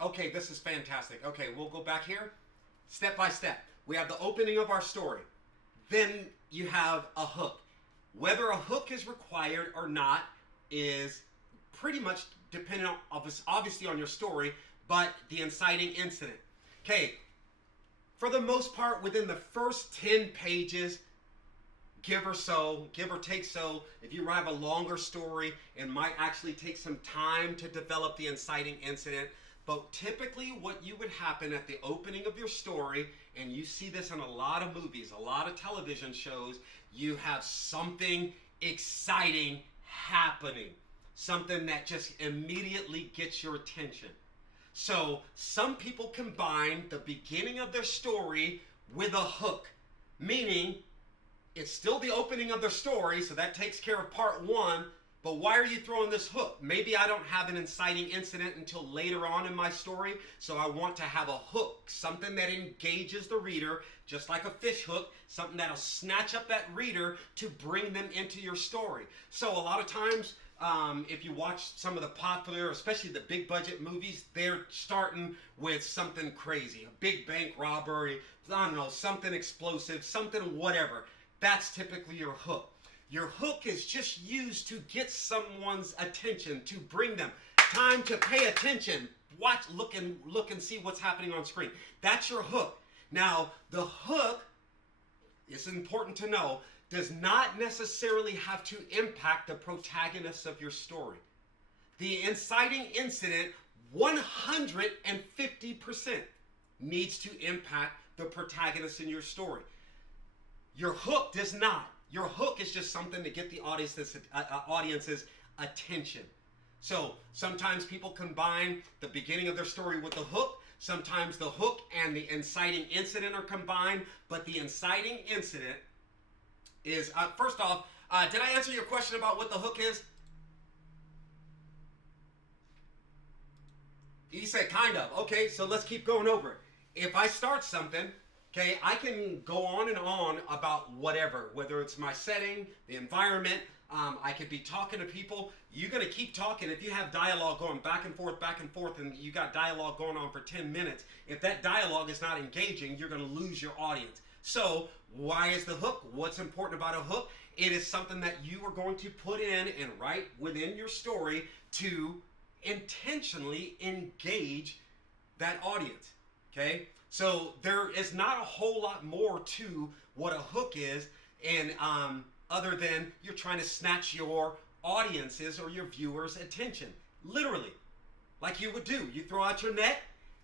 Okay, this is fantastic. Okay, we'll go back here. Step by step. We have the opening of our story. Then you have a hook. Whether a hook is required or not is pretty much dependent on, obviously on your story, but the inciting incident. Okay, for the most part, within the first 10 pages, give or take so, if you have a longer story, it might actually take some time to develop the inciting incident. But typically what you would happen at the opening of your story, and you see this in a lot of movies, a lot of television shows, you have something exciting happening. Something that just immediately gets your attention. So some people combine the beginning of their story with a hook, meaning it's still the opening of their story, so that takes care of part one, but why are you throwing this hook? Maybe I don't have an inciting incident until later on in my story, so I want to have a hook, something that engages the reader, just like a fish hook, something that'll snatch up that reader to bring them into your story. So a lot of times, if you watch some of the popular, especially the big budget movies, they're starting with something crazy, a big bank robbery, I don't know, something explosive, something whatever. That's typically your hook. Your hook is just used to get someone's attention, to bring them time to pay attention, watch, look and see what's happening on screen. That's your hook. Now, the hook, it's important to know, does not necessarily have to impact the protagonist of your story. The inciting incident, 150% needs to impact the protagonist in your story. Your hook does not. Your hook is just something to get the audience's attention. So sometimes people combine the beginning of their story with the hook. Sometimes the hook and the inciting incident are combined, but the inciting incident is, first off, did I answer your question about what the hook is? You said kind of. Okay, so let's keep going over it. If I start something, okay, I can go on and on about whatever, whether it's my setting, the environment, I could be talking to people. You're going to keep talking. If you have dialogue going back and forth, and you got dialogue going on for 10 minutes, if that dialogue is not engaging, you're going to lose your audience. So why is the hook? What's important about a hook? It is something that you are going to put in and write within your story to intentionally engage that audience, okay? So there is not a whole lot more to what a hook is, and other than you're trying to snatch your audience's or your viewers' attention. Literally, like you would do. You throw out your net,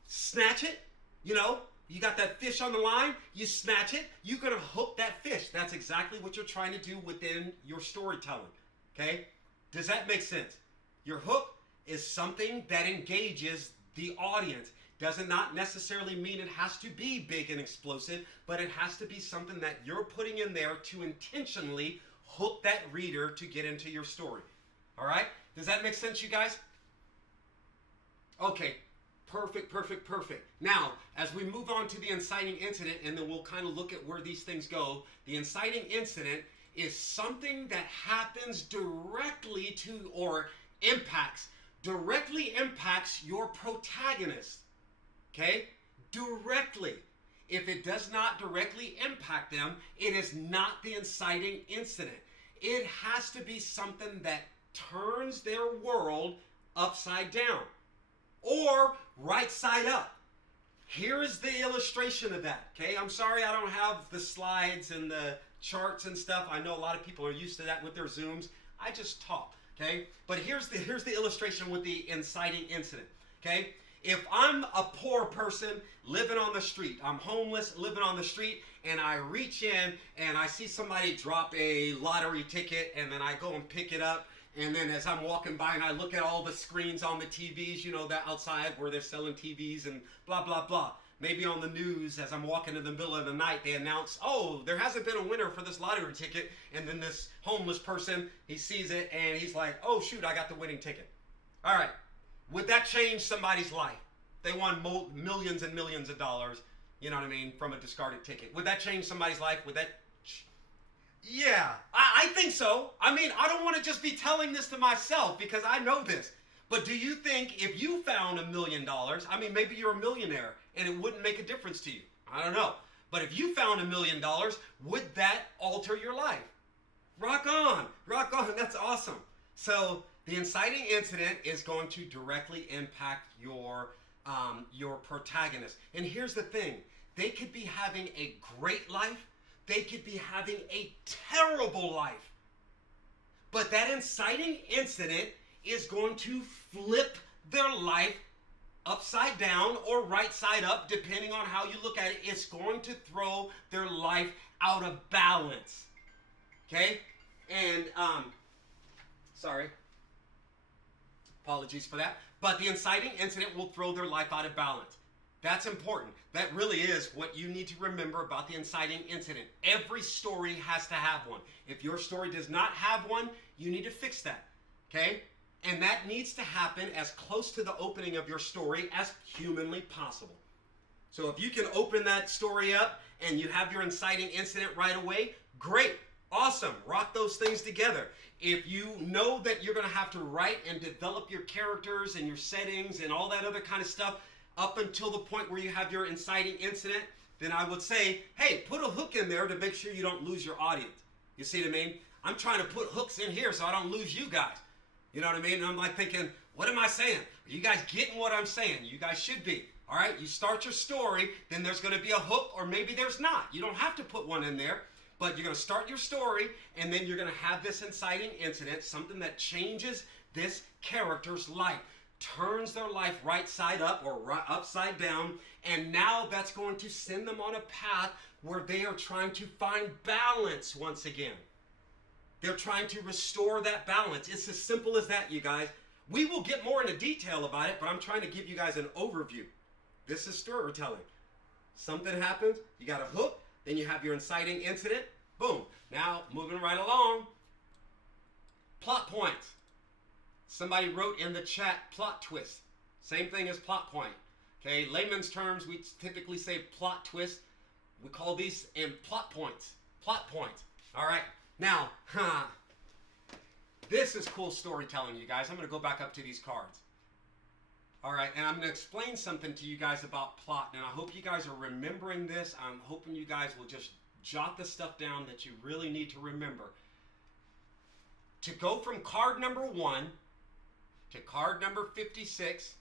snatch it, you know, you got that fish on the line, you snatch it, you're going to hook that fish. That's exactly what you're trying to do within your storytelling, okay? Does that make sense? Your hook is something that engages the audience. Does not necessarily mean it has to be big and explosive, but it has to be something that you're putting in there to intentionally hook that reader to get into your story. All right? Does that make sense, you guys? Okay. Perfect. Now, as we move on to the inciting incident, and then we'll kind of look at where these things go, the inciting incident is something that happens directly to, or directly impacts your protagonist. Okay? Directly. If it does not directly impact them, it is not the inciting incident. It has to be something that turns their world upside down or right side up. Here is the illustration of that. Okay? I'm sorry I don't have the slides and the charts and stuff. I know a lot of people are used to that with their Zooms. I just talk. Okay? But here's the illustration with the inciting incident. Okay? If I'm a poor person living on the street, I'm homeless, living on the street, and I reach in and I see somebody drop a lottery ticket, and then I go and pick it up, and then as I'm walking by and I look at all the screens on the TVs, you know, that outside where they're selling TVs and blah, blah, blah. Maybe on the news, as I'm walking in the middle of the night, they announce, oh, there hasn't been a winner for this lottery ticket, and then this homeless person, he sees it, and he's like, oh, shoot, I got the winning ticket. All right. Would that change somebody's life? They won millions and millions of dollars, you know what I mean, from a discarded ticket. Would that change somebody's life? Would that? Yeah, I think so. I mean, I don't want to just be telling this to myself because I know this. But do you think if you found $1 million, I mean, maybe you're a millionaire and it wouldn't make a difference to you. I don't know. But if you found $1 million, would that alter your life? Rock on. Rock on. That's awesome. So the inciting incident is going to directly impact your protagonist. And here's the thing. They could be having a great life. They could be having a terrible life. But that inciting incident is going to flip their life upside down or right side up, depending on how you look at it. It's going to throw their life out of balance. Okay? And, sorry. Apologies for that. But the inciting incident will throw their life out of balance. That's important. That really is what you need to remember about the inciting incident. Every story has to have one. If your story does not have one, you need to fix that. Okay? And that needs to happen as close to the opening of your story as humanly possible. So if you can open that story up and you have your inciting incident right away, great. Awesome. Rock those things together. If you know that you're going to have to write and develop your characters and your settings and all that other kind of stuff up until the point where you have your inciting incident, then I would say, hey, put a hook in there to make sure you don't lose your audience. You see what I mean? I'm trying to put hooks in here so I don't lose you guys. You know what I mean? And I'm like thinking, what am I saying? Are you guys getting what I'm saying? You guys should be. All right? You start your story, then there's going to be a hook, or maybe there's not. You don't have to put one in there. But you're going to start your story, and then you're going to have this inciting incident, something that changes this character's life, turns their life right side up or right upside down, and now that's going to send them on a path where they are trying to find balance once again. They're trying to restore that balance. It's as simple as that, you guys. We will get more into detail about it, but I'm trying to give you guys an overview. This is storytelling. Something happens, you got a hook, then you have your inciting incident. Boom. Now, moving right along. Plot points. Somebody wrote in the chat, plot twist. Same thing as plot point. Okay, layman's terms, we typically say plot twist. We call these in plot points. Plot points. All right. Now, this is cool storytelling, you guys. I'm going to go back up to these cards. All right, and I'm going to explain something to you guys about plot, and I hope you guys are remembering this. I'm hoping you guys will just jot the stuff down that you really need to remember. To go from card number 1 to card number 56,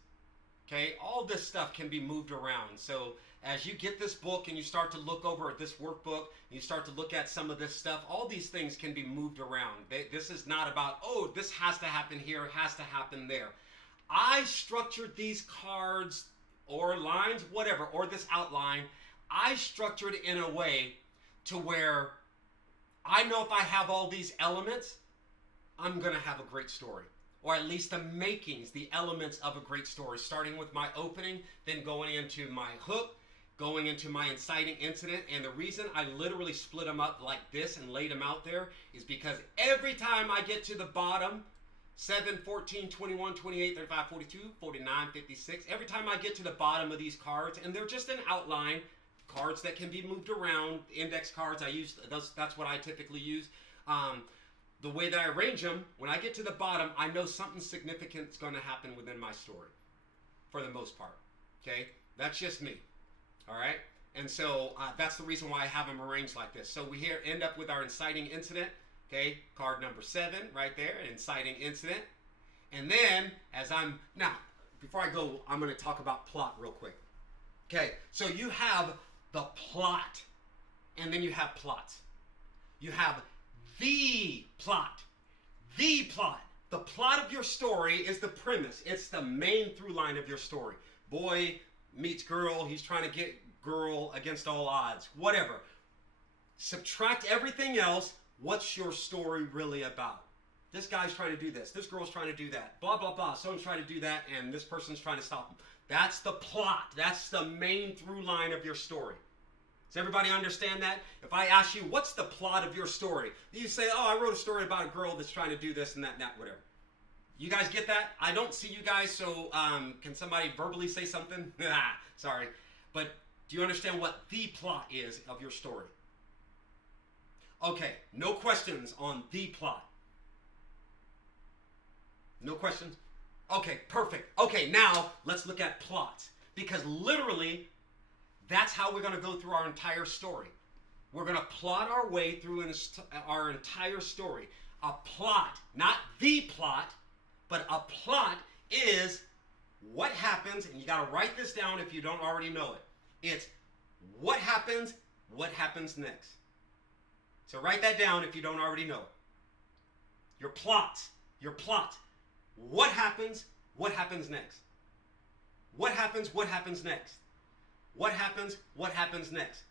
okay, all this stuff can be moved around. So as you get this book and you start to look over at this workbook, and you start to look at some of this stuff, all these things can be moved around. This is not about, oh, this has to happen here, it has to happen there. I structured these cards or lines, whatever, or this outline, I structured it in a way to where I know if I have all these elements, I'm going to have a great story. Or at least the makings, the elements of a great story, starting with my opening, then going into my hook, going into my inciting incident. And the reason I literally split them up like this and laid them out there is because every time I get to the bottom, 7, 14, 21, 28, 35, 42, 49, 56. Every time I get to the bottom of these cards, and they're just an outline, cards that can be moved around, index cards, that's what I typically use. The way that I arrange them, when I get to the bottom, I know something significant is going to happen within my story, for the most part. Okay? That's just me. All right? And so that's the reason why I have them arranged like this. So we here end up with our inciting incident. Okay, card number 7 right there, an inciting incident. And then, now, before I go, I'm going to talk about plot real quick. Okay, so you have the plot, and then you have plots. You have the plot. The plot. The plot of your story is the premise. It's the main through line of your story. Boy meets girl, he's trying to get girl against all odds. Whatever. Subtract everything else. What's your story really about? This guy's trying to do this. This girl's trying to do that. Blah, blah, blah. Someone's trying to do that, and this person's trying to stop them. That's the plot. That's the main through line of your story. Does everybody understand that? If I ask you, what's the plot of your story? You say, oh, I wrote a story about a girl that's trying to do this and that, whatever. You guys get that? I don't see you guys, so can somebody verbally say something? Sorry. But do you understand what the plot is of your story? Okay, no questions on the plot. No questions? Okay, perfect. Okay, now let's look at plots. Because literally, that's how we're going to go through our entire story. We're going to plot our way through our entire story. A plot, not the plot, but a plot is what happens, and you got to write this down if you don't already know it. It's what happens next. So write that down if you don't already know it. Your plot. What happens next. What happens next. What happens next.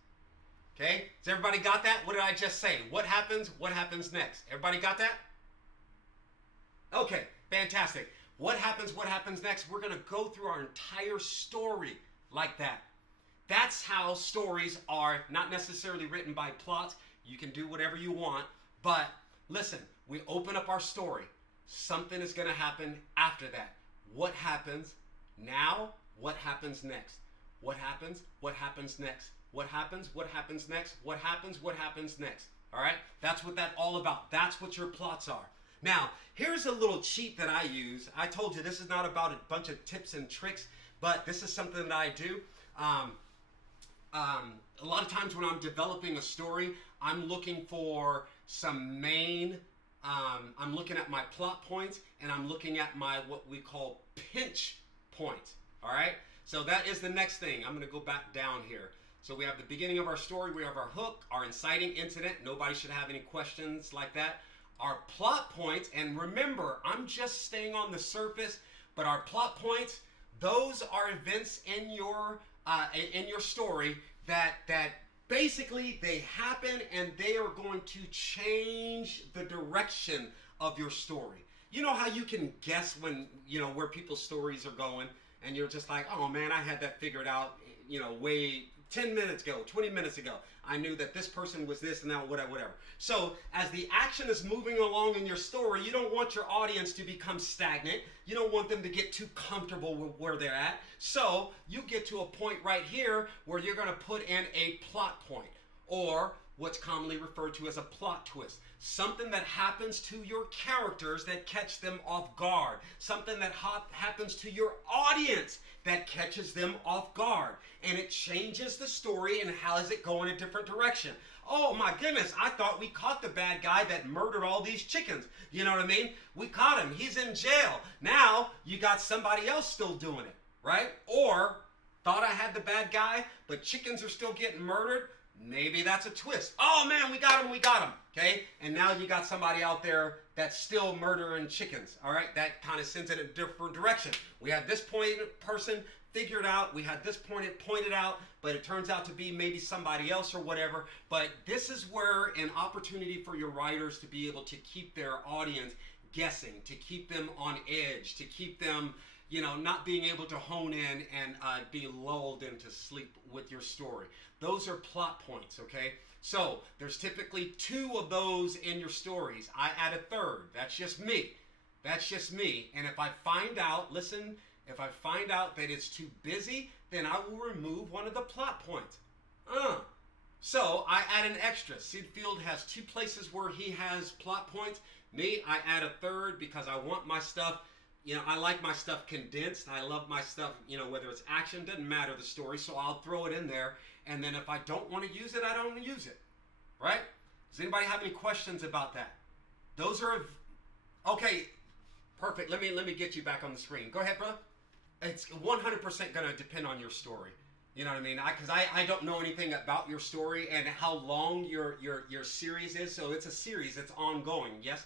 Okay? Has everybody got that? What did I just say? What happens next. Everybody got that? Okay, fantastic. What happens next? We're going to go through our entire story like that. That's how stories are not necessarily written by plots. You can do whatever you want, but listen, we open up our story. Something is going to happen after that. What happens now? What happens next? What happens next? What happens next? What happens next? All right? That's what that's all about. That's what your plots are. Now, here's a little cheat that I use. I told you this is not about a bunch of tips and tricks, but this is something that I do. A lot of times when I'm developing a story, I'm looking for some main, I'm looking at my plot points, and I'm looking at my what we call pinch points. All right? So that is the next thing. I'm going to go back down here. So we have the beginning of our story, we have our hook, our inciting incident. Nobody should have any questions like that. Our plot points, and remember, I'm just staying on the surface, but our plot points, those are events in your story that basically they happen and they are going to change the direction of your story. You know how you can guess when, where people's stories are going, and you're just like, oh man, I had that figured out, way 10 minutes ago, 20 minutes ago. I knew that this person was this and now whatever. So as the action is moving along in your story, you don't want your audience to become stagnant. You don't want them to get too comfortable with where they're at. So you get to a point right here where you're going to put in a plot point, or what's commonly referred to as a plot twist. Something that happens to your characters that catch them off guard. Something that happens to your audience that catches them off guard. And it changes the story and how does it go in a different direction. Oh my goodness, I thought we caught the bad guy that murdered all these chickens. You know what I mean? We caught him. He's in jail. Now you got somebody else still doing it, right? Or thought I had the bad guy, but chickens are still getting murdered. Maybe that's a twist. Oh man, we got him. Okay? And now you got somebody out there that's still murdering chickens. All right? That kind of sends it in a different direction. We had this person figured out. We had this pointed out, but it turns out to be maybe somebody else or whatever. But this is where an opportunity for your writers to be able to keep their audience guessing, to keep them on edge, to keep them, not being able to hone in and be lulled into sleep with your story. Those are plot points, okay? So there's typically 2 of those in your stories. I add a third. That's just me. And if I find out, listen, if I find out that it's too busy, then I will remove one of the plot points. So I add an extra. Seedfield has 2 places where he has plot points. Me, I add a third because I want my stuff, I like my stuff condensed. I love my stuff, whether it's action, doesn't matter the story, so I'll throw it in there. And then if I don't want to use it, I don't use it. Right? Does anybody have any questions about that? Those are, okay, perfect. Let me get you back on the screen. Go ahead, brother. It's 100% going to depend on your story. You know what I mean? Because I don't know anything about your story and how long your series is. So it's a series. It's ongoing. Yes?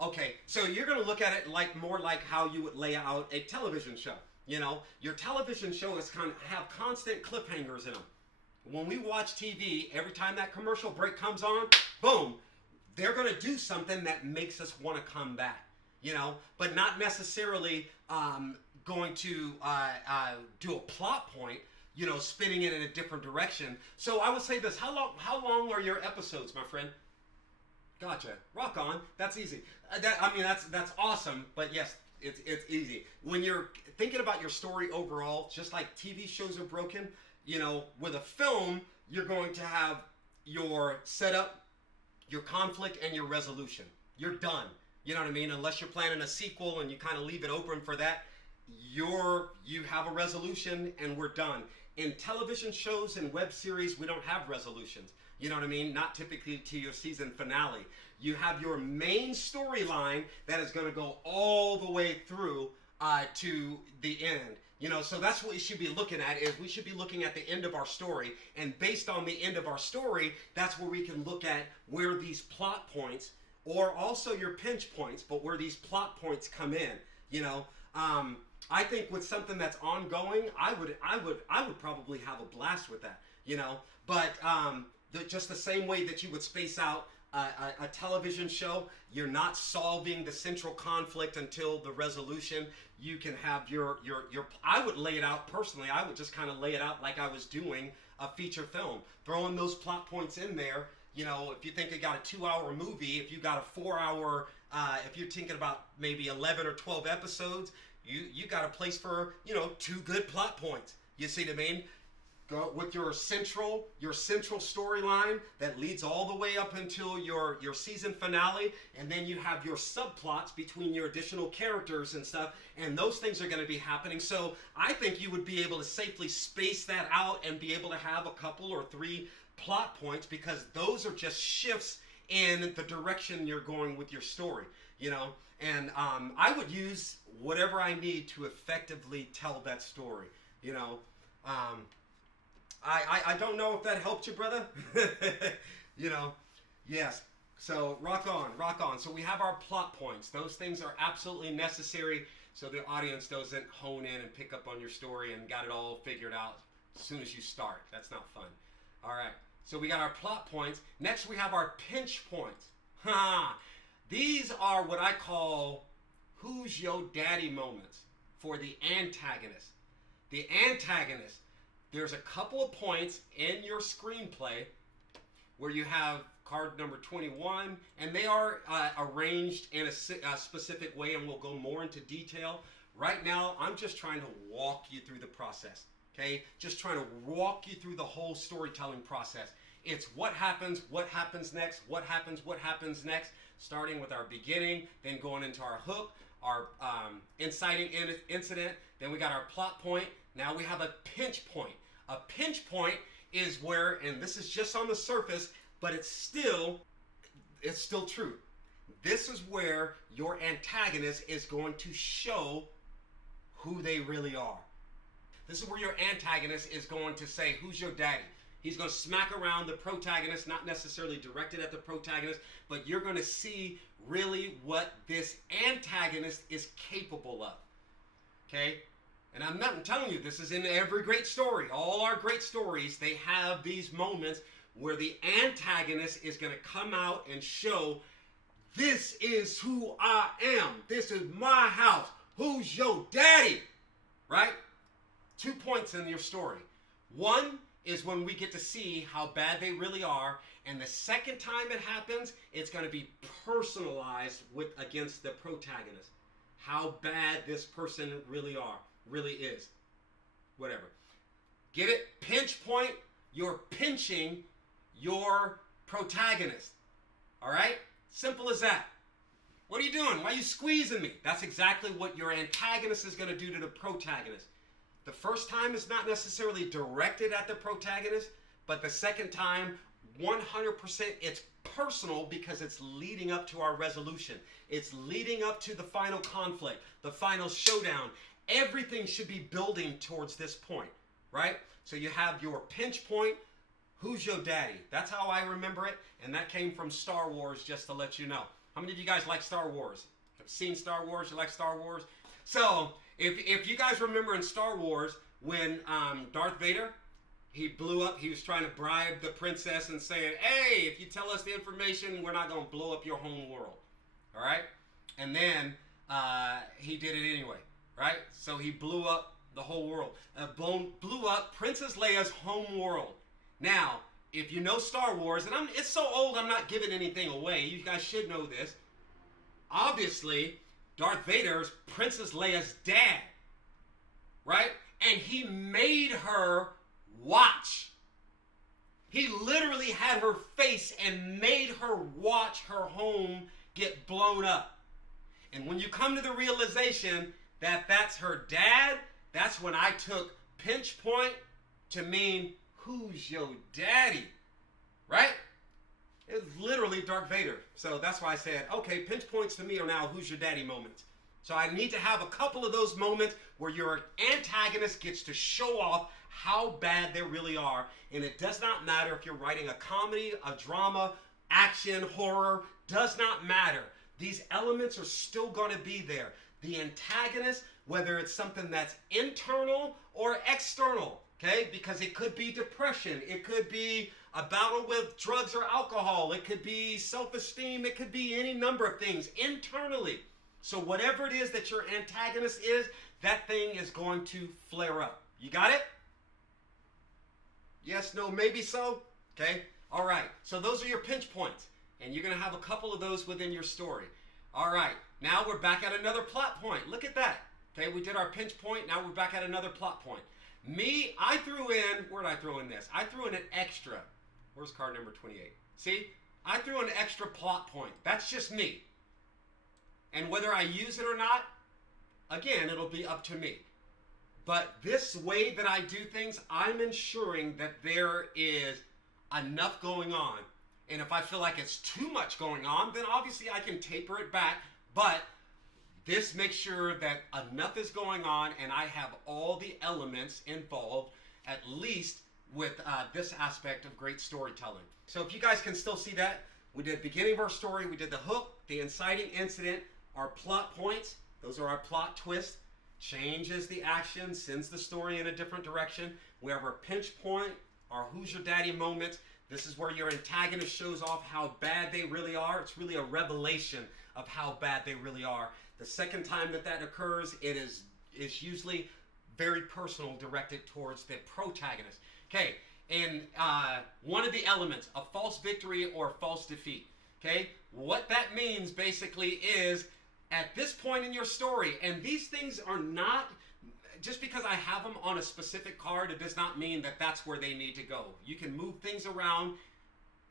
Okay. So you're going to look at it more like how you would lay out a television show. Your television show is have constant cliffhangers in them. When we watch TV, every time that commercial break comes on, boom, they're going to do something that makes us want to come back. But not necessarily going to do a plot point, spinning it in a different direction. So I would say this: how long are your episodes, my friend? Gotcha. Rock on. That's easy. That's awesome. But yes, it's easy. When you're thinking about your story overall, just like TV shows are broken, with a film, you're going to have your setup, your conflict, and your resolution. You're done. You know what I mean? Unless you're planning a sequel and you kind of leave it open for that, you have a resolution and we're done. In television shows and web series, we don't have resolutions. You know what I mean? Not typically to your season finale. You have your main storyline that is going to go all the way through to the end. You know, so that's what we should be looking at, is we should be looking at the end of our story, and based on the end of our story, that's where we can look at where these plot points, or also your pinch points, but where these plot points come in. You know, I think with something that's ongoing, I would probably have a blast with that. You know, but just the same way that you would space out a television show, you're not solving the central conflict until the resolution. You can have your I would lay it out personally. I would just kind of lay it out like I was doing a feature film, throwing those plot points in there. You know, if you think you got a 2-hour movie, if you got a 4-hour, if you're thinking about maybe 11 or 12 episodes, you got a place for, you know, 2 good plot points. You see what I mean? Go with your central storyline that leads all the way up until your season finale, and then you have your subplots between your additional characters and stuff, and those things are going to be happening. So I think you would be able to safely space that out and be able to have a couple or 3 plot points, because those are just shifts in the direction you're going with your story, you know. And I would use whatever I need to effectively tell that story, you know. I don't know if that helped you, brother. You know, yes. So rock on. So we have our plot points. Those things are absolutely necessary so the audience doesn't hone in and pick up on your story and got it all figured out as soon as you start. That's not fun. All right. So we got our plot points. Next we have our pinch points. These are what I call who's your daddy moments for the antagonist. The antagonist. There's a couple of points in your screenplay where you have card number 21, and they are arranged in a specific way, and we'll go more into detail. Right now, I'm just trying to walk you through the process, okay? Just trying to walk you through the whole storytelling process. It's what happens next, what happens next, starting with our beginning, then going into our hook, our inciting incident, then we got our plot point. Now we have a pinch point. A pinch point is where, and this is just on the surface, but it's still true. This is where your antagonist is going to show who they really are. This is where your antagonist is going to say, who's your daddy? He's going to smack around the protagonist, not necessarily directed at the protagonist, but you're going to see really what this antagonist is capable of. Okay? And I'm not telling you, this is in every great story. All our great stories, they have these moments where the antagonist is going to come out and show, this is who I am. This is my house. Who's your daddy? Right? 2 points in your story. One is when we get to see how bad they really are. And the second time it happens, it's going to be personalized against the protagonist. How bad this person really is. Whatever. Get it? Pinch point. You're pinching your protagonist. All right? Simple as that. What are you doing? Why are you squeezing me? That's exactly what your antagonist is going to do to the protagonist. The first time is not necessarily directed at the protagonist, but the second time, 100% it's personal, because it's leading up to our resolution. It's leading up to the final conflict, the final showdown. Everything should be building towards this point, right? So you have your pinch point. Who's your daddy? That's how I remember it, and that came from Star Wars, just to let you know. How many of you guys like Star Wars? Have seen Star Wars? You like Star Wars? So, if you guys remember in Star Wars, when Darth Vader, he blew up, he was trying to bribe the princess and saying, hey, if you tell us the information, we're not going to blow up your home world. All right? And then he did it anyway, right? So he blew up the whole world. Blew up Princess Leia's home world. Now, if you know Star Wars, and it's so old I'm not giving anything away. You guys should know this. Obviously, Darth Vader's Princess Leia's dad, right? And he made her watch. He literally had her face and made her watch her home get blown up. And when you come to the realization that that's her dad, that's when I took pinch point to mean, who's your daddy? Right? It was literally Darth Vader. So that's why I said, okay, pinch points to me are now who's your daddy moments. So I need to have a couple of those moments where your antagonist gets to show off how bad they really are. And it does not matter if you're writing a comedy, a drama, action, horror, does not matter. These elements are still going to be there. The antagonist, whether it's something that's internal or external, okay? Because it could be depression. It could be a battle with drugs or alcohol. It could be self-esteem. It could be any number of things internally. So whatever it is that your antagonist is, that thing is going to flare up. You got it? Yes, no, maybe so? Okay. All right. So those are your pinch points. And you're going to have a couple of those within your story. All right. Now we're back at another plot point. Look at that. Okay, we did our pinch point. Now we're back at another plot point. Me, I threw in, where did I throw in this? I threw in an extra. Where's card number 28? See? I threw an extra plot point. That's just me. And whether I use it or not, again, it'll be up to me. But this way that I do things, I'm ensuring that there is enough going on. And if I feel like it's too much going on, then obviously I can taper it back. But this makes sure that enough is going on and I have all the elements involved, at least with this aspect of great storytelling. So if you guys can still see that, we did the beginning of our story, we did the hook, the inciting incident, our plot points, those are our plot twists, changes the action, sends the story in a different direction. We have our pinch point, our who's your daddy moments. This is where your antagonist shows off how bad they really are. It's really a revelation of how bad they really are. The second time that that occurs, it's usually very personal, directed towards the protagonist. Okay, and one of the elements, a false victory or false defeat. Okay, what that means basically is at this point in your story, and these things are not, just because I have them on a specific card, it does not mean that that's where they need to go. You can move things around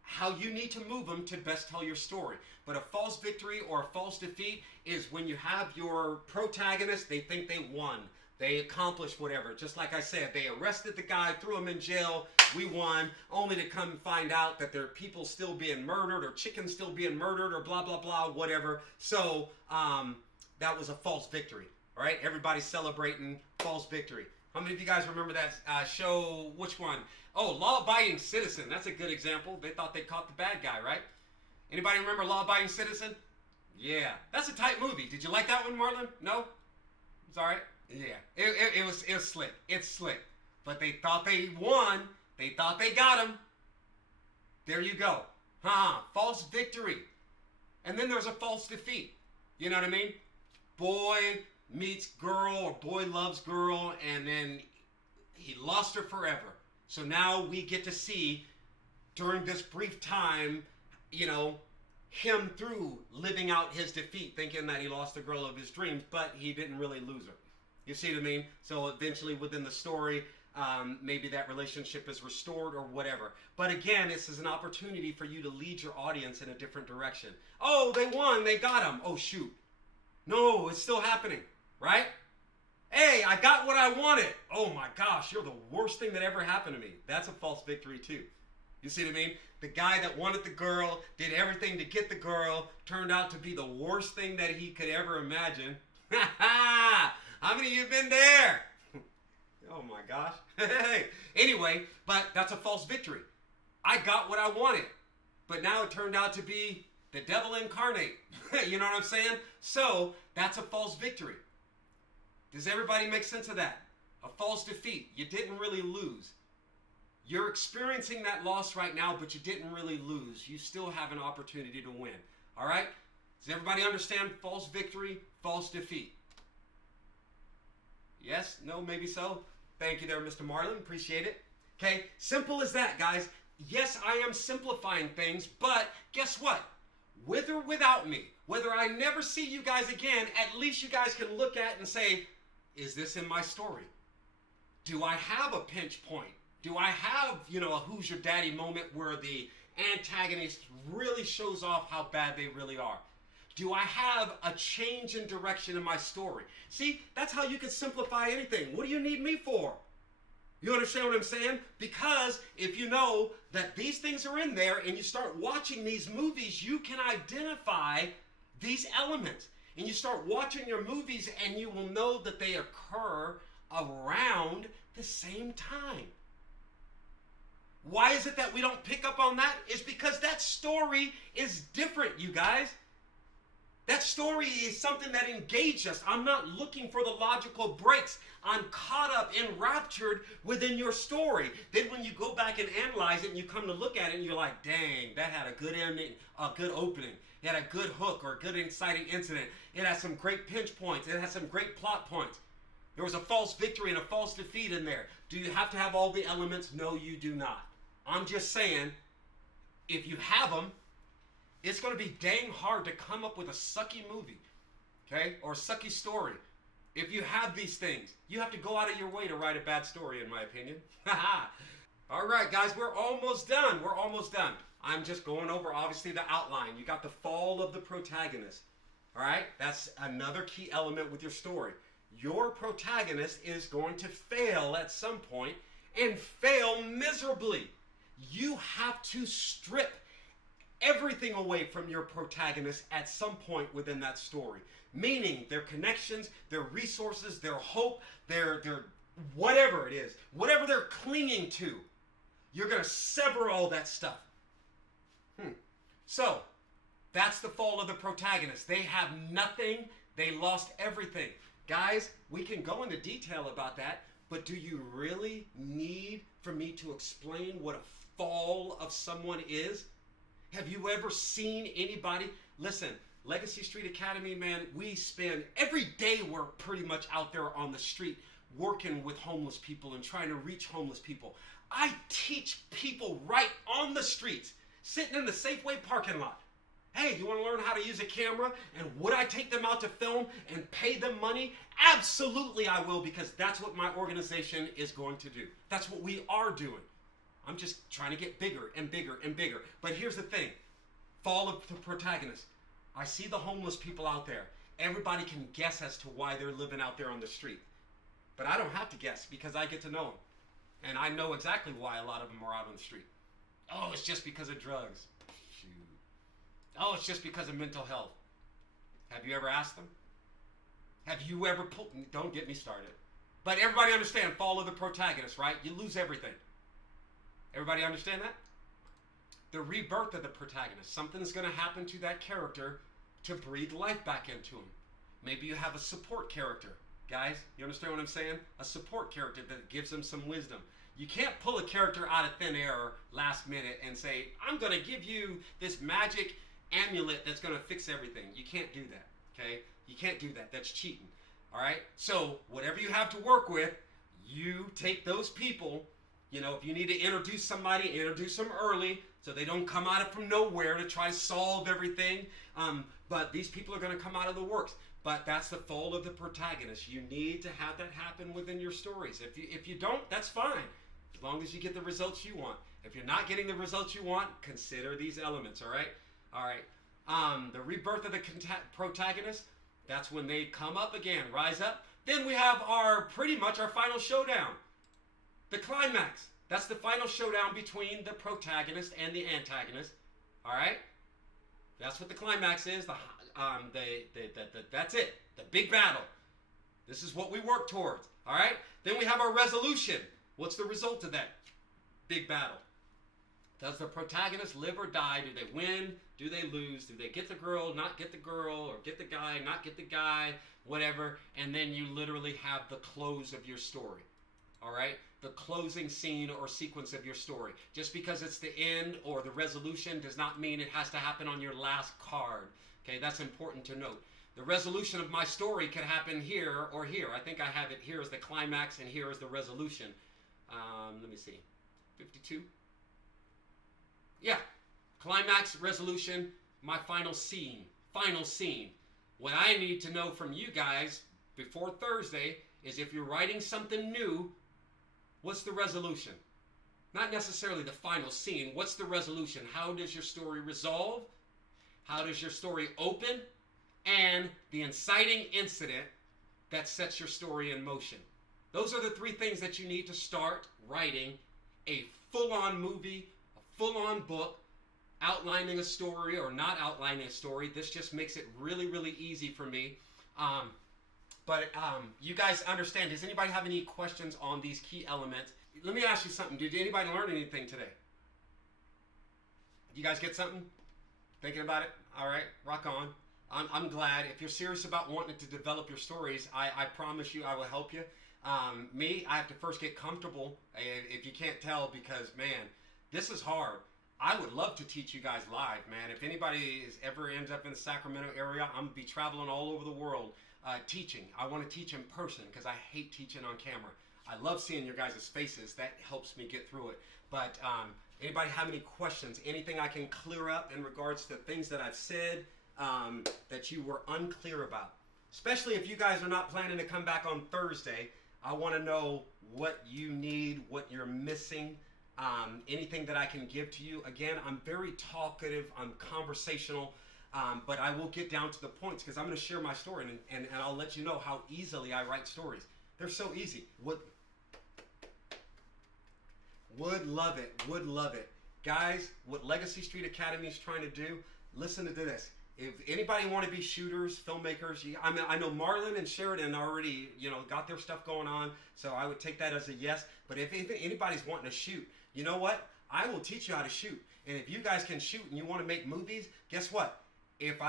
how you need to move them to best tell your story. But a false victory or a false defeat is when you have your protagonist, they think they won. They accomplished whatever. Just like I said, they arrested the guy, threw him in jail, we won, only to come and find out that there are people still being murdered or chickens still being murdered or blah, blah, blah, whatever. So that was a false victory. All right, everybody's celebrating false victory. How many of you guys remember that show? Which one? Oh, Law-Abiding Citizen. That's a good example. They thought they caught the bad guy, right? Anybody remember Law-Abiding Citizen? Yeah, that's a tight movie. Did you like that one, Marlon? No? It's all right. Yeah, it was slick. It's slick. But they thought they won. They thought they got him. There you go. False victory. And then there's a false defeat. You know what I mean? Boy meets girl or boy loves girl and then he lost her forever. So now we get to see during this brief time, you know, him through living out his defeat, thinking that he lost the girl of his dreams, but he didn't really lose her. You see what I mean? So eventually within the story, maybe that relationship is restored or whatever. But again, this is an opportunity for you to lead your audience in a different direction. Oh, they won. They got him. Oh, shoot. No, it's still happening, right? Hey, I got what I wanted. Oh my gosh, you're the worst thing that ever happened to me. That's a false victory too. You see what I mean? The guy that wanted the girl, did everything to get the girl, turned out to be the worst thing that he could ever imagine. How many of you have been there? Oh my gosh. Anyway, but that's a false victory. I got what I wanted, but now it turned out to be the devil incarnate. You know what I'm saying? So that's a false victory. Does everybody make sense of that? A false defeat. You didn't really lose. You're experiencing that loss right now, but you didn't really lose. You still have an opportunity to win. All right? Does everybody understand false victory, false defeat? Yes? No? Maybe so? Thank you there, Mr. Marlin. Appreciate it. Okay? Simple as that, guys. Yes, I am simplifying things, but guess what? With or without me, whether I never see you guys again, at least you guys can look at and say, is this in my story? Do I have a pinch point? Do I have, you know, a who's your daddy moment where the antagonist really shows off how bad they really are? Do I have a change in direction in my story? See, that's how you can simplify anything. What do you need me for? You understand what I'm saying? Because if you know that these things are in there and you start watching these movies, you can identify these elements. And you start watching your movies and you will know that they occur around the same time. Why is it that we don't pick up on that? It's because that story is different, you guys. That story is something that engages us. I'm not looking for the logical breaks. I'm caught up, enraptured within your story. Then when you go back and analyze it and you come to look at it and you're like, dang, that had a good ending, a good opening. It had a good hook or a good exciting incident. It had some great pinch points. It had some great plot points. There was a false victory and a false defeat in there. Do you have to have all the elements? No, you do not. I'm just saying, if you have them, it's going to be dang hard to come up with a sucky movie, okay, or a sucky story. If you have these things, you have to go out of your way to write a bad story, in my opinion. All right, guys, we're almost done. We're almost done. I'm just going over, obviously, the outline. You got the fall of the protagonist. All right, that's another key element with your story. Your protagonist is going to fail at some point and fail miserably. You have to strip everything away from your protagonist at some point within that story. Meaning their connections, their resources, their hope, their whatever it is, whatever they're clinging to, you're going to sever all that stuff. So, that's the fall of the protagonist. They have nothing. They lost everything. Guys, we can go into detail about that, but do you really need for me to explain what a fall of someone is? Have you ever seen anybody? Listen, Legacy Street Academy, man, we spend every day, we're pretty much out there on the street working with homeless people and trying to reach homeless people. I teach people right on the streets, sitting in the Safeway parking lot. Hey, you want to learn how to use a camera? And would I take them out to film and pay them money? Absolutely I will, because that's what my organization is going to do. That's what we are doing. I'm just trying to get bigger and bigger and bigger. But here's the thing. Fall of the protagonist. I see the homeless people out there. Everybody can guess as to why they're living out there on the street. But I don't have to guess, because I get to know them. And I know exactly why a lot of them are out on the street. Oh, it's just because of drugs. Shoot. Oh, it's just because of mental health. Have you ever asked them? Have you ever pulled... Don't get me started. But everybody understand, fall of the protagonist, right? You lose everything. Everybody understand that? The rebirth of the protagonist. Something's going to happen to that character to breathe life back into him. Maybe you have a support character. Guys, you understand what I'm saying? A support character that gives them some wisdom. You can't pull a character out of thin air last minute and say, I'm going to give you this magic amulet that's going to fix everything. You can't do that, okay? You can't do that. That's cheating, all right? So whatever you have to work with, you take those people. You know, if you need to introduce somebody, introduce them early so they don't come out of from nowhere to try to solve everything. But these people are going to come out of the works. But that's the fall of the protagonist. You need to have that happen within your stories. If you don't, that's fine, as long as you get the results you want. If you're not getting the results you want, consider these elements, all right? All right. The rebirth of the protagonist, that's when they come up again, rise up. Then we have pretty much our final showdown. The climax. That's the final showdown between the protagonist and the antagonist. All right? That's what the climax is. That's it. The big battle. This is what we work towards. All right? Then we have our resolution. What's the result of that big battle? Does the protagonist live or die? Do they win? Do they lose? Do they get the girl, not get the girl, or get the guy, not get the guy, whatever? And then you literally have the close of your story. All right? The closing scene or sequence of your story. Just because it's the end or the resolution does not mean it has to happen on your last card. Okay, that's important to note. The resolution of my story could happen here or here. I think I have it here as the climax and here as the resolution. Let me see. 52? Yeah. Climax, resolution, my final scene. Final scene. What I need to know from you guys before Thursday is if you're writing something new, what's the resolution? Not necessarily the final scene. What's the resolution? How does your story resolve? How does your story open? and the inciting incident that sets your story in motion. Those are the three things that you need to start writing a full-on movie, a full-on book, outlining a story or not outlining a story. This just makes it really, really easy for me. But you guys understand. Does anybody have any questions on these key elements? Let me ask you something. Did anybody learn anything today? You guys get something? Thinking about it? All right, rock on. I'm glad. If you're serious about wanting to develop your stories, I promise you I will help you. Me, I have to first get comfortable, if you can't tell, because, man, this is hard. I would love to teach you guys live, man. If anybody ever ends up in the Sacramento area, I'm going to be traveling all over the world teaching. I want to teach in person because I hate teaching on camera. I love seeing your guys' faces. That helps me get through it. But anybody have any questions? Anything I can clear up in regards to things that I've said that you were unclear about? Especially if you guys are not planning to come back on Thursday. I want to know what you need, what you're missing, anything that I can give to you. Again, I'm very talkative, I'm conversational, but I will get down to the points because I'm going to share my story and I'll let you know how easily I write stories. They're so easy. Would love it, would love it. Guys, what Legacy Street Academy is trying to do, listen to this. If anybody want to be shooters, filmmakers, I know Marlon and Sheridan already, got their stuff going on, so I would take that as a yes. But if anybody's wanting to shoot, you know what? I will teach you how to shoot. And if you guys can shoot and you want to make movies, guess what? If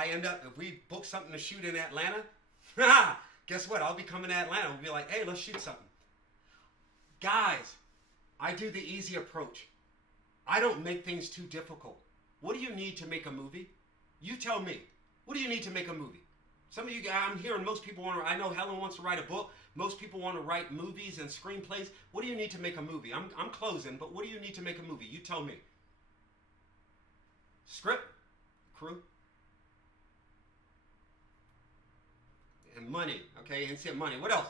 we book something to shoot in Atlanta, guess what? I'll be coming to Atlanta. We'll be like, hey, let's shoot something. Guys, I do the easy approach. I don't make things too difficult. What do you need to make a movie? You tell me. What do you need to make a movie? Some of you guys, I'm hearing most people I know Helen wants to write a book. Most people want to write movies and screenplays. What do you need to make a movie? I'm closing, but what do you need to make a movie? You tell me. Script, crew, and money. Okay, and said money. What else?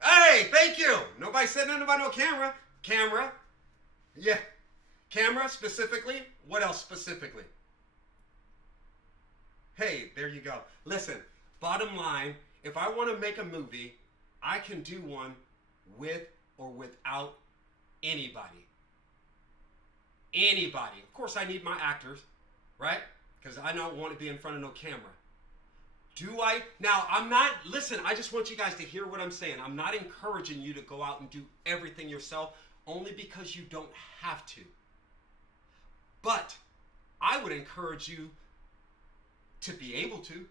Hey, thank you. Nobody said nothing about no camera. Camera. Yeah. Camera specifically. What else specifically? Hey, there you go. Listen, bottom line, if I want to make a movie, I can do one with or without anybody. Anybody. Of course, I need my actors, right? Because I don't want to be in front of no camera. Do I? Now, listen, I just want you guys to hear what I'm saying. I'm not encouraging you to go out and do everything yourself, only because you don't have to. But I would encourage you to be able to.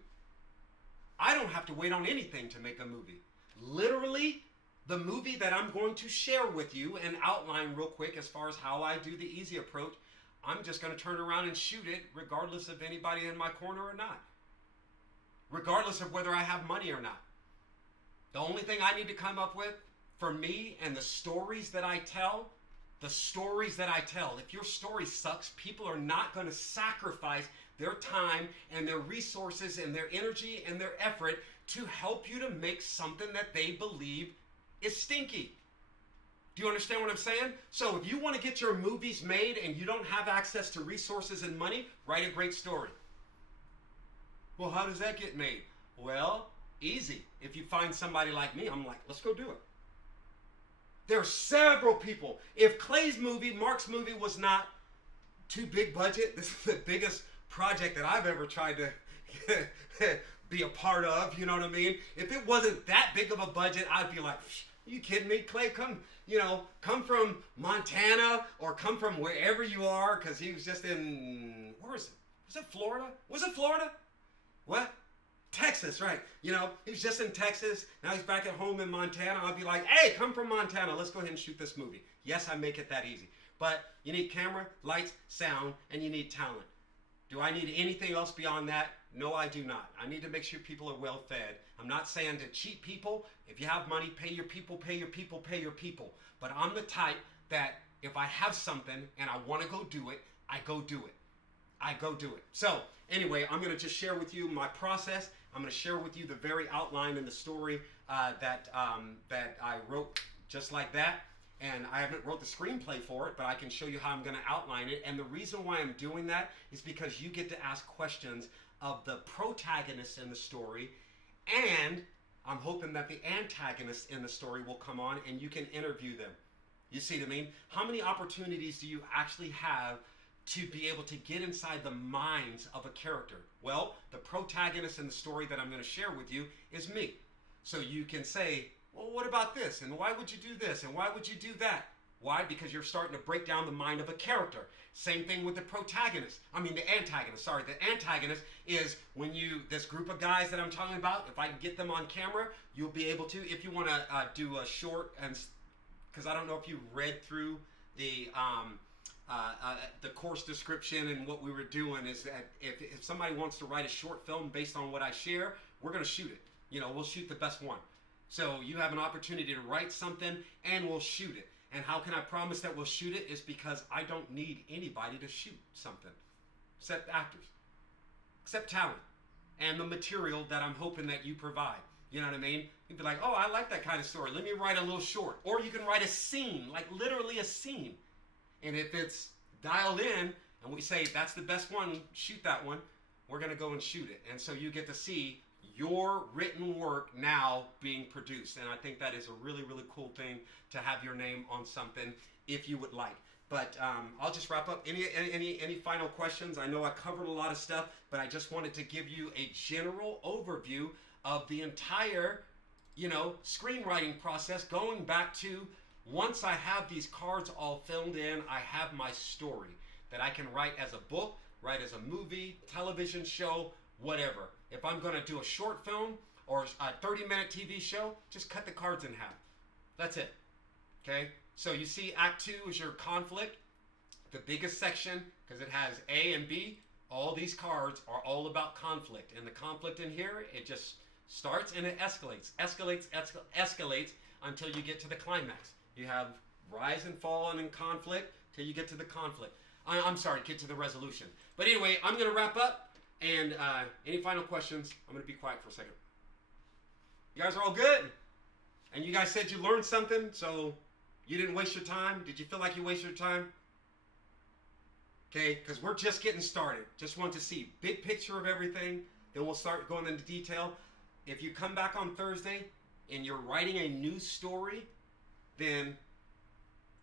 I don't have to wait on anything to make a movie. Literally, the movie that I'm going to share with you and outline real quick as far as how I do the easy approach, I'm just going to turn around and shoot it regardless of anybody in my corner or not. Regardless of whether I have money or not. The only thing I need to come up with for me and the stories that I tell, if your story sucks, people are not going to sacrifice their time and their resources and their energy and their effort to help you to make something that they believe is stinky. Do you understand what I'm saying? So if you want to get your movies made and you don't have access to resources and money, write a great story. Well, how does that get made? Well, easy. If you find somebody like me, I'm like, let's go do it. There are several people. If Clay's movie, Mark's movie was not too big budget, this is the biggest project that I've ever tried to be a part of, you know what I mean? If it wasn't that big of a budget, I'd be like, are you kidding me? Clay, come from Montana or come from wherever you are, because he was just in, where is it? Was it Florida? Was it Florida? What? Texas, right. He was just in Texas. Now he's back at home in Montana. I'll be like, hey, come from Montana. Let's go ahead and shoot this movie. Yes, I make it that easy. But you need camera, lights, sound, and you need talent. Do I need anything else beyond that? No, I do not. I need to make sure people are well fed. I'm not saying to cheat people. If you have money, pay your people, pay your people, pay your people. But I'm the type that if I have something and I want to go do it, I go do it. I go do it. So anyway, I'm going to just share with you my process. I'm going to share with you the very outline and the story that I wrote just like that. And I haven't wrote the screenplay for it, but I can show you how I'm going to outline it. And the reason why I'm doing that is because you get to ask questions of the protagonists in the story, and I'm hoping that the antagonists in the story will come on and you can interview them. You see what I mean? How many opportunities do you actually have to be able to get inside the minds of a character? Well, the protagonist in the story that I'm going to share with you is me. So you can say, well, what about this? And why would you do this? And why would you do that? Why? Because you're starting to break down the mind of a character. Same thing with the protagonist. I mean, the antagonist. Sorry, the antagonist is when this group of guys that I'm talking about, if I can get them on camera, you'll be able to, if you want to do a short, and because I don't know if you read through the course description and what we were doing, is that if somebody wants to write a short film based on what I share, we're going to shoot it. You know, we'll shoot the best one. So you have an opportunity to write something and we'll shoot it. And how can I promise that we'll shoot it? Is because I don't need anybody to shoot something except actors, except talent and the material that I'm hoping that you provide. You know what I mean? You'd be like, oh, I like that kind of story. Let me write a little short. Or you can write a scene, like literally a scene. And if it's dialed in and we say that's the best one, shoot that one, we're going to go and shoot it. And so you get to see your written work now being produced. And I think that is a really, really cool thing to have your name on something if you would like. But I'll just wrap up. Any final questions? I know I covered a lot of stuff, but I just wanted to give you a general overview of the entire, screenwriting process, going back to once I have these cards all filled in, I have my story that I can write as a book, write as a movie, television show, whatever. If I'm going to do a short film or a 30-minute TV show, just cut the cards in half. That's it. Okay? So you see Act 2 is your conflict, the biggest section, because it has A and B. All these cards are all about conflict. And the conflict in here, it just starts and it escalates until you get to the climax. You have rise and fall and in conflict till you get to the conflict. Get to the resolution. But anyway, I'm going to wrap up. And any final questions? I'm going to be quiet for a second. You guys are all good? And you guys said you learned something, so you didn't waste your time? Did you feel like you wasted your time? Okay, because we're just getting started. Just want to see big picture of everything. Then we'll start going into detail. If you come back on Thursday and you're writing a new story, then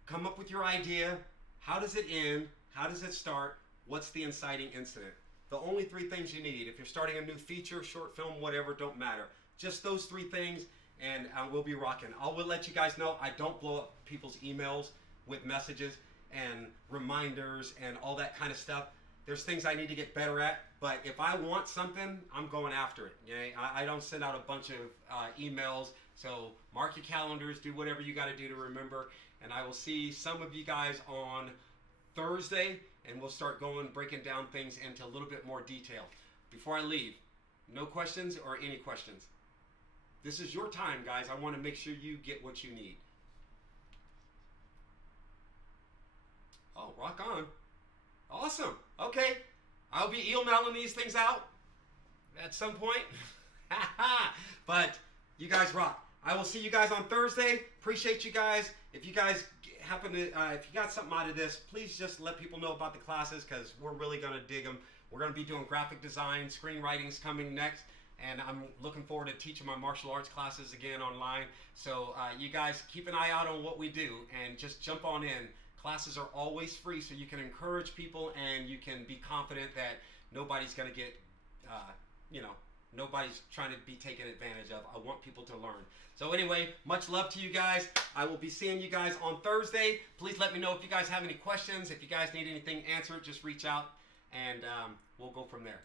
come up with your idea. How does it end? How does it start? What's the inciting incident? The only 3 things you need. If you're starting a new feature, short film, whatever, don't matter. Just those 3 things, and we'll be rocking. I will let you guys know I don't blow up people's emails with messages and reminders and all that kind of stuff. There's things I need to get better at, but if I want something, I'm going after it. Okay? I don't send out a bunch of emails, so mark your calendars, do whatever you got to do to remember, and I will see some of you guys on Thursday, and we'll start breaking down things into a little bit more detail. Before I leave, no questions or any questions? This is your time, guys. I want to make sure you get what you need. Oh, rock on. Awesome. Okay. I'll be emailing these things out at some point. But you guys rock. I will see you guys on Thursday. Appreciate you guys. If you guys happen to, if you got something out of this, please just let people know about the classes, because we're really going to dig them. We're going to be doing graphic design, screenwriting's coming next, and I'm looking forward to teaching my martial arts classes again online. So you guys keep an eye out on what we do and just jump on in. Classes are always free, so you can encourage people and you can be confident that nobody's going to get, nobody's trying to be taken advantage of. I want people to learn. So anyway, much love to you guys. I will be seeing you guys on Thursday. Please let me know if you guys have any questions. If you guys need anything answered, just reach out and we'll go from there.